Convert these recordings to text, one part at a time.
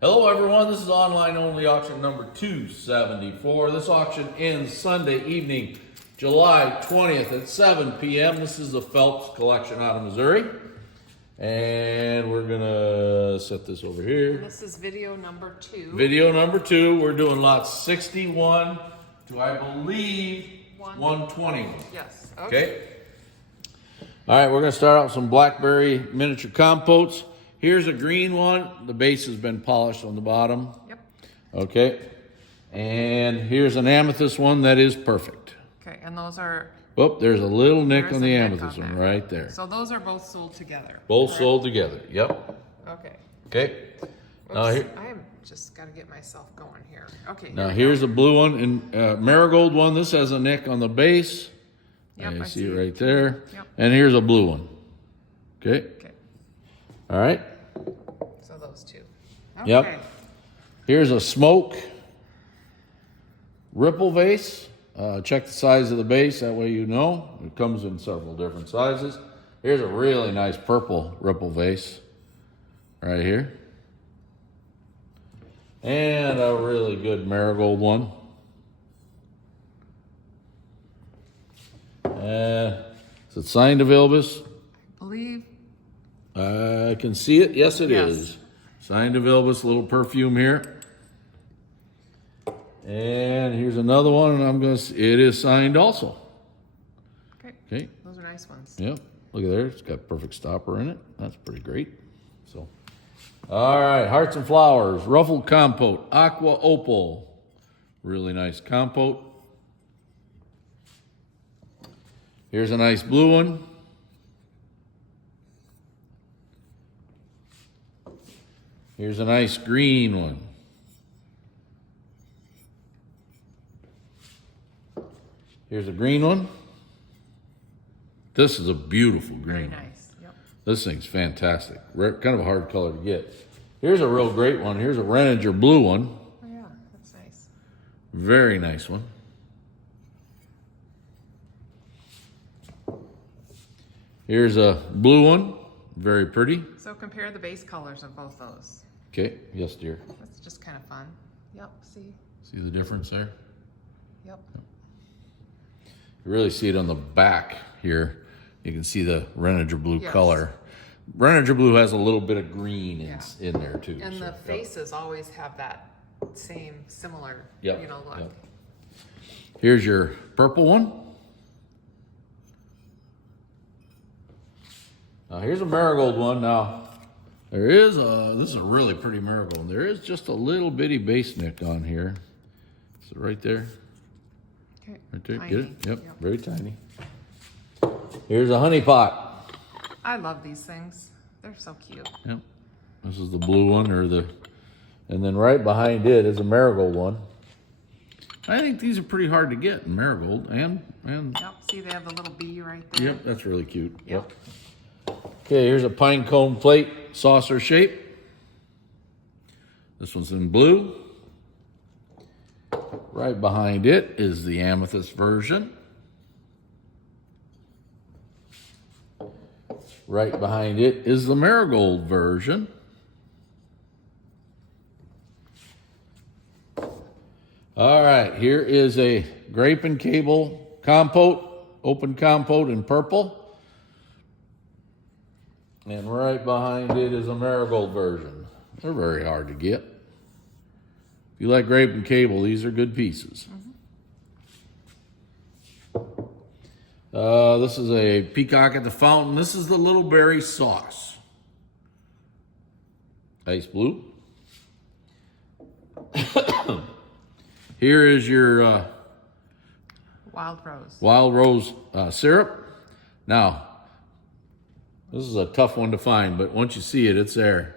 Hello everyone, this is online only auction number 274. This auction ends Sunday evening, July 20th at 7 p.m. This is the Phelps Collection out of Missouri. And we're gonna set this over here. This is video number 2. Video number 2, we're doing lots 61 to I believe 121. Yes. Okay. All right, we're gonna start out with some blackberry miniature compotes. Here's a green one. The base has been polished on the bottom. Yep. Okay. And here's an amethyst one that is perfect. Okay, and those are... Oh, there's a little nick There's on a the nick amethyst on one that. right there. So those are both sold together. Both correct? sold together. Yep. Okay. Okay. Now, Oops, I am just got to get myself going here. Okay. now here's a blue one and marigold one. This has a nick on the base. Yep, You I see see it it. right there. Yep. And here's a blue one. Okay. Okay. All right. So those two. Yep. Okay. Here's a smoke ripple vase. Check the size of the base, that way you know. It comes in several different sizes. Here's a really nice purple ripple vase right here. And a really good marigold one. Is it signed Vilbus? I believe. I can see it. Yes, it Yes. is. Signed Vilbus, little perfume here. And here's another one, and it is signed also. Okay. Okay. Those are nice ones. Yep. Look at there. It's got perfect stopper in it. That's pretty great. So, all right. Hearts and Flowers, Ruffled Compote, Aqua Opal. Really nice compote. Here's a nice blue one. Here's a nice green one. Here's a green one. This is a beautiful green. Very one. nice. Yep. This thing's fantastic. Kind of a hard color to get. Here's a real great one. Here's a Renninger blue one. Oh yeah, that's nice. Very nice one. Here's a blue one. Very pretty. So compare the base colors of both those. Okay. Yes, dear. That's just kind of fun. Yep. See. See the difference there? Yep. You really see it on the back here. You can see the Renninger blue Yes. color. Renninger blue has a little bit of green in there too. And so, the yep. faces always have that same similar, Yep, look. yep. Here's your purple one. Now here's a marigold one. Now this is a really pretty marigold. There is just a little bitty base nick on here. So right there. Okay. Right there, Tiny. get it? Yep, very tiny. Here's a honey pot. I love these things. They're so cute. Yep. This is the blue one, and then right behind it is a marigold one. I think these are pretty hard to get in marigold, and Yep. See, they have the little bee right there. yep, that's really cute. Yep. Okay, here's a pine cone plate, saucer shape. This one's in blue. Right behind it is the amethyst version. Right behind it is the marigold version. All right, here is a grape and cable compote, open compote in purple. And right behind it is a marigold version. They're very hard to get. If you like grape and cable, these are good pieces. This is a peacock at the fountain. This is the little berry sauce. Ice blue. Here is your Wild rose. syrup. Now, this is a tough one to find, but once you see it, it's there.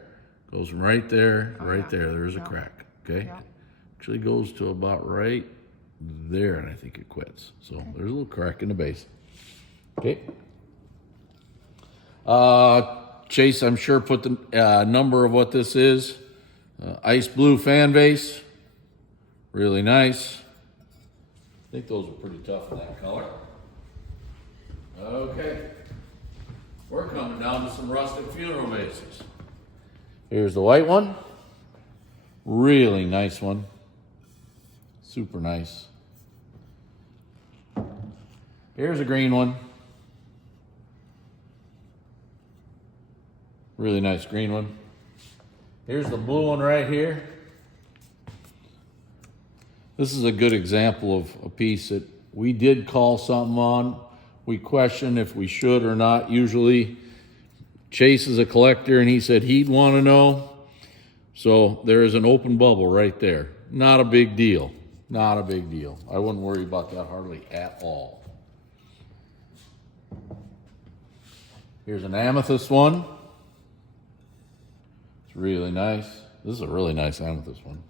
Goes from right there, right there. There is a crack. Okay. Yeah. Actually goes to about right there, and I think it quits. So there's a little crack in the base. Okay. Chase, I'm sure, put the number of what this is. Ice blue fan vase. Really nice. I think those are pretty tough in that color. Okay. We're coming down to some rustic funeral vases. Here's the white one. Really nice one. Super nice. Here's a green one. Really nice green one. Here's the blue one right here. This is a good example of a piece that we did call something on. We questioned if we should or not. Usually Chase is a collector and he said he'd want to know. So there is an open bubble right there. Not a big deal. Not a big deal. I wouldn't worry about that hardly at all. Here's an amethyst one. It's really nice. This is a really nice amethyst one.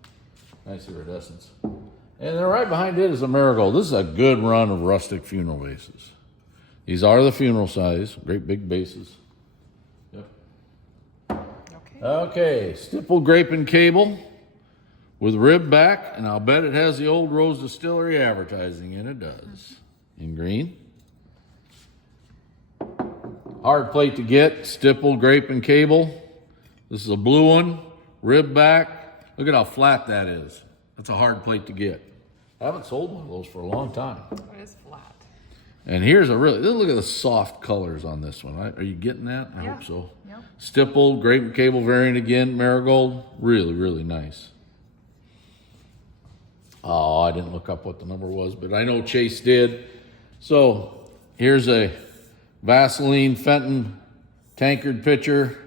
Nice iridescence. And then right behind it is a marigold. This is a good run of rustic funeral vases. These are the funeral size, great big bases. Yep. Okay, stippled grape and cable with rib back, and I'll bet it has the Old Rose Distillery advertising, and it does. In green. Hard plate to get, stippled grape and cable. This is a blue one, rib back. Look at how flat that is. That's a hard plate to get. I haven't sold one of those for a long time. It is flat. And here's a really, look at the soft colors on this one. Are you getting that? I hope so. Yep. Stippled, grape and cable variant again, marigold. Really, really nice. Oh, I didn't look up what the number was, but I know Chase did. So here's a Vaseline Fenton tankard pitcher.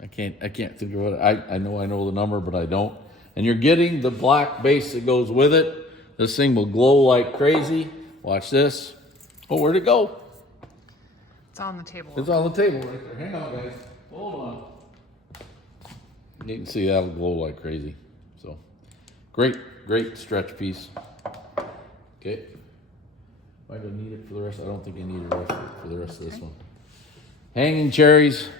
I can't think of it. I know the number, but I don't. And you're getting the black base that goes with it. This thing will glow like crazy. Watch this. Oh, where'd it go? It's on the table. It's on the table right there. Hang on, guys. Hold on. You can see that'll glow like crazy. So, great stretch piece. Okay. Am I gonna need it for the rest? I don't think I need it for the rest of this one. Hanging cherries,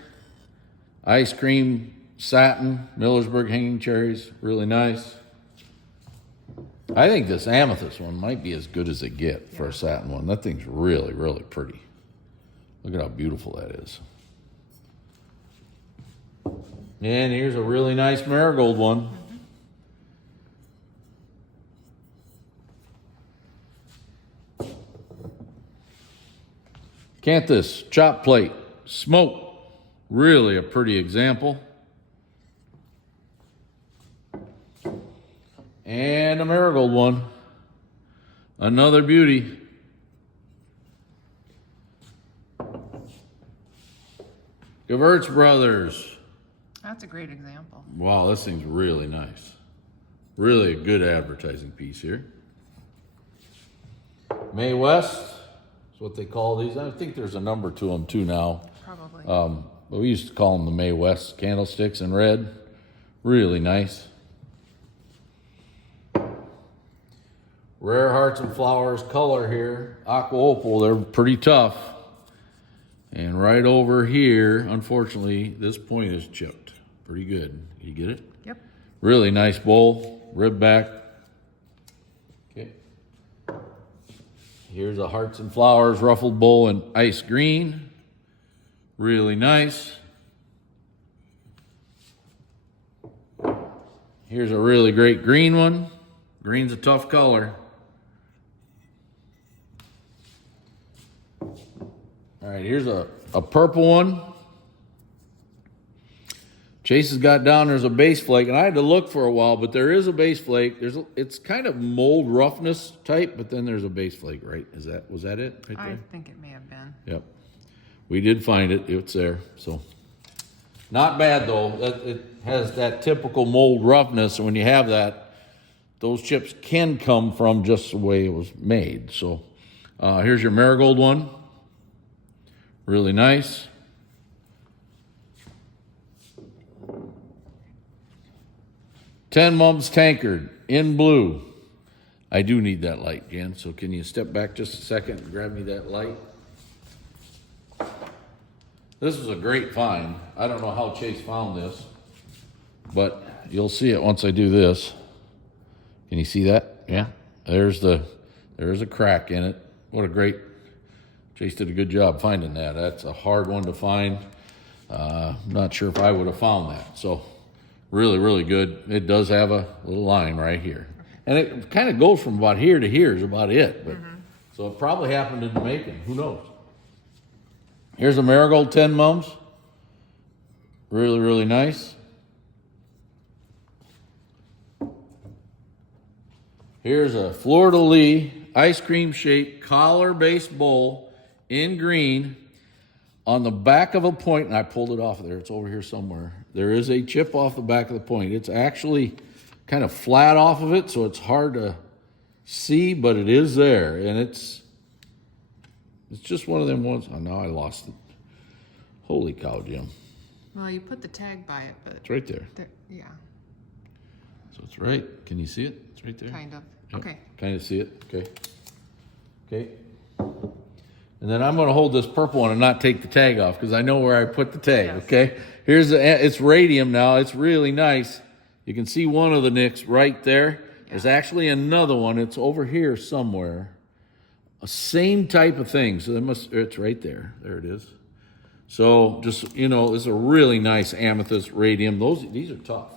ice cream, satin, Millersburg hanging cherries, really nice. I think this amethyst one might be as good as it get for a satin one. That thing's really, really pretty. Look at how beautiful that is. And here's a really nice marigold one. Canthus, chop plate, smoke. Really a pretty example. And a marigold one. Another beauty. Gewurz Brothers. That's a great example. Wow, this thing's really nice. Really a good advertising piece here. May West is what they call these. I think there's a number to them too now. Probably. But we used to call them the May West candlesticks in red. Really nice. Rare Hearts and Flowers color here. Aqua Opal, they're pretty tough. And right over here, unfortunately, this point is chipped. Pretty good. You get it? Yep. Really nice bowl, rib back. Okay. Here's a Hearts and Flowers ruffled bowl in ice green. Really nice. Here's a really great green one. Green's a tough color. All right, here's a purple one. Chase has got down, there's a base flake, and I had to look for a while, but there is a base flake. It's kind of mold roughness type, but then there's a base flake, right? Was that it right there? I think it may have been. Yep. We did find it. It's there. So not bad though. It has that typical mold roughness, and when you have that, those chips can come from just the way it was made. So here's your marigold one. Really nice. Ten Mums tankard in blue. I do need that light, Jan, so can you step back just a second and grab me that light? This is a great find. I don't know how Chase found this, but you'll see it once I do this. Can you see that? Yeah. There's a crack in it. What a great, Chase did a good job finding that. That's a hard one to find. Not sure if I would have found that. So Really, really good. It does have a little line right here. And it kind of goes from about here to here is about it. But so it probably happened in the making. Who knows? Here's a marigold 10 mums. Really, really nice. Here's a fleur-de-lis ice cream shaped collar-based bowl in green on the back of a point, and I pulled it off of there. It's over here somewhere. There is a chip off the back of the point. It's actually kind of flat off of it, so it's hard to see, but it is there, and it's just one of them ones. Oh, now I lost it. Holy cow, Jim. Well, you put the tag by it, but... It's right there. Yeah, So it's right. Can you see it? It's right there. kind of. Yep. Okay. Kind of see it. Okay. Okay. And then I'm going to hold this purple one and not take the tag off because I know where I put the tag. Yes. Okay. Here's it's radium now. It's really nice. You can see one of the nicks right there. Yeah. There's actually another one. It's over here somewhere. A same type of thing. So it's right there. There it is. So just, you know, it's a really nice amethyst radium. These are tough.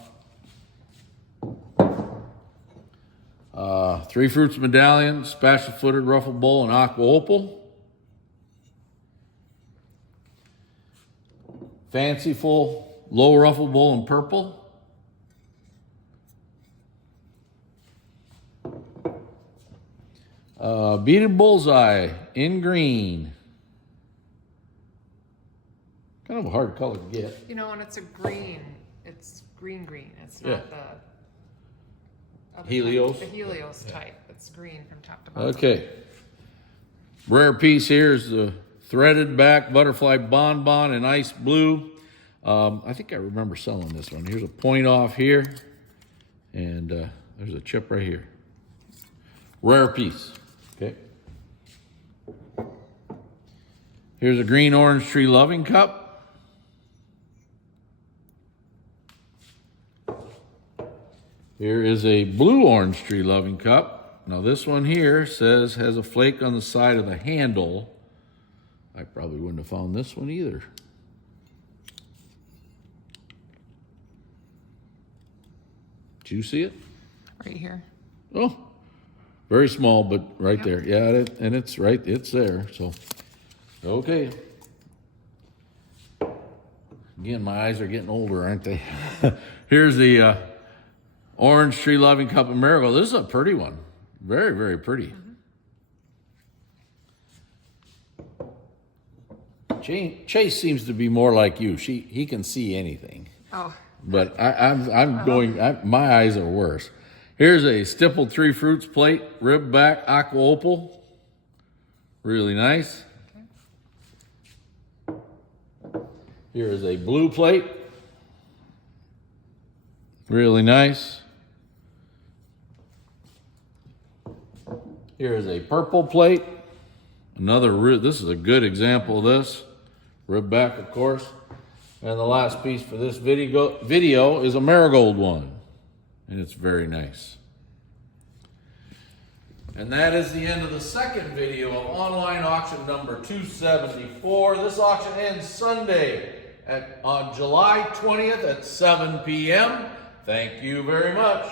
Three fruits medallion, spatula footed ruffle bowl, and aqua opal. Fanciful low ruffle bowl in purple. Beaded bullseye in green. Kind of a hard color to get. You know, when it's a green, it's green. It's Yeah. not the other Helios? type, the Helios type. It's green from top to bottom. Okay. Rare piece here is the threaded back butterfly bonbon in ice blue. I think I remember selling this one. Here's a point off here, and there's a chip right here. Rare piece. Okay. Here's a green orange tree loving cup. Here is a blue orange tree loving cup. Now this one here says has a flake on the side of the handle. I probably wouldn't have found this one either. Did you see it? Right here. Oh, very small, but right Yep. there. Yeah, and it's right, it's there. So, okay. Again, my eyes are getting older, aren't they? Here's the orange tree loving cup of marigold. This is a pretty one. Very, very pretty. Chase seems to be more like you. He can see anything. Oh. But my eyes are worse. Here's a stippled three fruits plate, rib back, aqua opal. Really nice. Okay. Here is a blue plate. Really nice. Here is a purple plate. This is a good example of this. Rib back, of course. And the last piece for this video is a marigold one. And it's very nice. And that is the end of the second video of online auction number 274. This auction ends Sunday on July 20th at 7 p.m. Thank you very much.